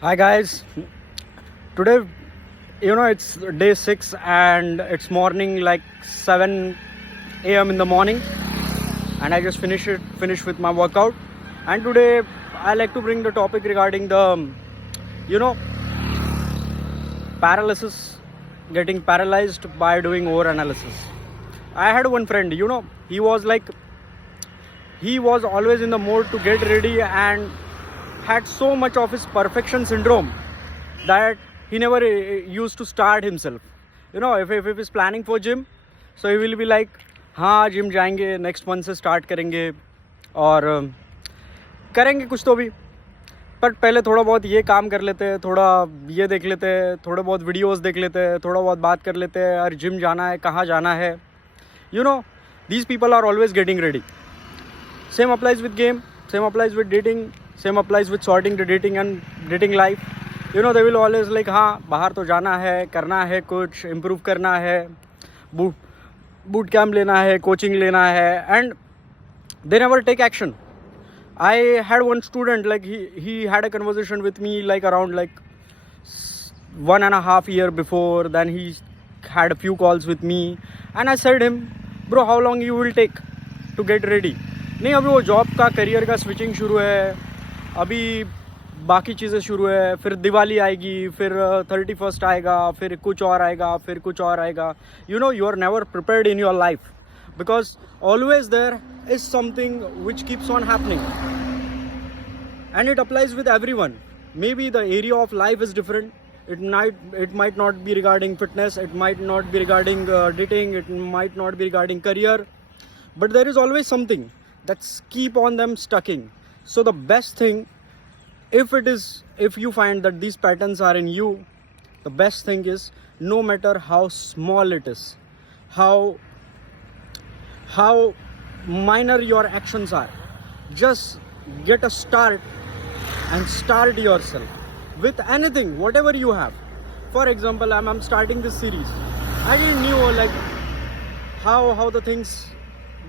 Hi guys. Today, it's day 6 and it's morning like 7 a.m. in the morning, and I just finished with my workout. And today I like to bring the topic regarding the you know paralysis, getting paralyzed by doing over analysis. I had one friend, he was always in the mode to get ready and had so much of his perfection syndrome that he never used to start himself. If he's planning for gym, so he will be like, हाँ gym जाएंगे, next month से start करेंगे और करेंगे कुछ तो भी, पर पहले थोड़ा बहुत ये काम कर लेते हैं, थोड़ा ये देख लेते हैं, थोड़े बहुत वीडियोस देख लेते हैं, थोड़ा बहुत बात कर लेते हैं, और जिम जाना है, कहाँ जाना है. These people are always getting ready. Same applies with game, same applies with dating, same applies with sorting the dating and dating life. They will always like, हाँ बाहर तो जाना है, करना है, कुछ इम्प्रूव करना है, बूट कैम्प लेना है, कोचिंग लेना है, and they never take action. I had one student, like he had a conversation with me like around like 1.5 years before. Then he had a few calls with me and I said him, bro, how long you will take to get ready? नहीं, अभी वो job का, career का switching शुरू है, अभी बाकी चीज़ें शुरू है, फिर दिवाली आएगी, फिर 31st आएगा, फिर कुछ और आएगा, फिर कुछ और आएगा. You are never prepared in your life, because always there is something which keeps on happening, and it applies with everyone. Maybe the area of life is different. It might not be regarding fitness, it might not be regarding dating, it might not be regarding career, but there is always something that's keep on them stucking. So the best thing, if you find that these patterns are in you, the best thing is, no matter how small it is, how minor your actions are, just get a start and start yourself with anything, whatever you have. For example, I'm starting this series. I didn't know like how the things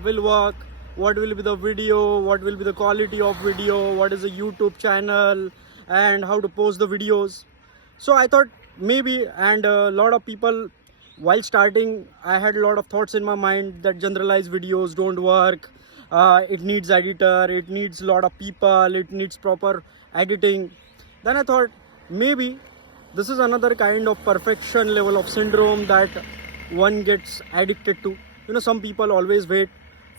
will work, what will be the video, what will be the quality of video, what is a YouTube channel, and how to post the videos. So I thought maybe, and a lot of people, while starting, I had a lot of thoughts in my mind that generalized videos don't work, it needs editor, it needs a lot of people, it needs proper editing. Then I thought maybe this is another kind of perfection level of syndrome that one gets addicted to. Some people always wait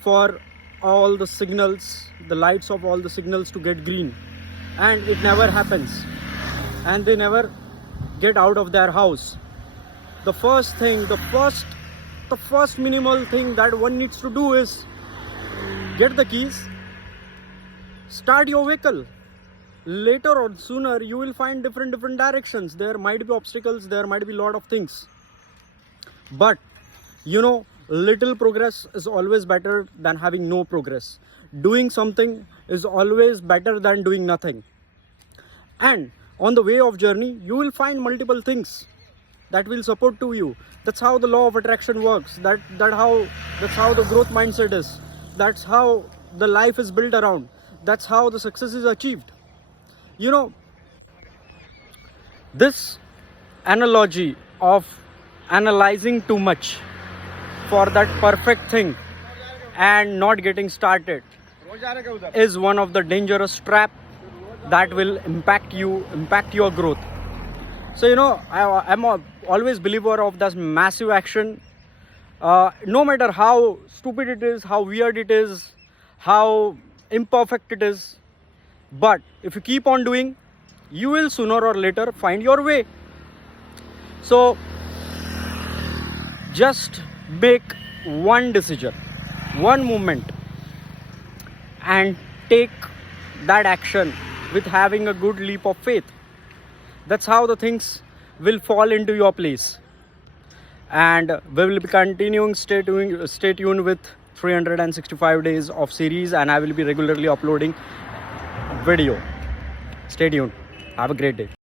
for all the signals, the lights of all the signals to get green, and it never happens, and they never get out of their house. The first minimal thing that one needs to do is get the keys, start your vehicle. Later or sooner you will find different directions. There might be obstacles, there might be a lot of things, but little progress is always better than having no progress. Doing something is always better than doing nothing. And on the way of journey, you will find multiple things that will support to you. That's how the law of attraction works. That's how the growth mindset is. That's how the life is built around. That's how the success is achieved. This analogy of analyzing too much for that perfect thing and not getting started is one of the dangerous trap that will impact your growth. So I'm always believer of this massive action, no matter how stupid it is, how weird it is, how imperfect it is, but if you keep on doing, you will sooner or later find your way. So just make one decision, one movement, and take that action with having a good leap of faith. That's how the things will fall into your place. And we will be continuing. Stay tuned with 365 days of series, and I will be regularly uploading video. Stay tuned. Have a great day.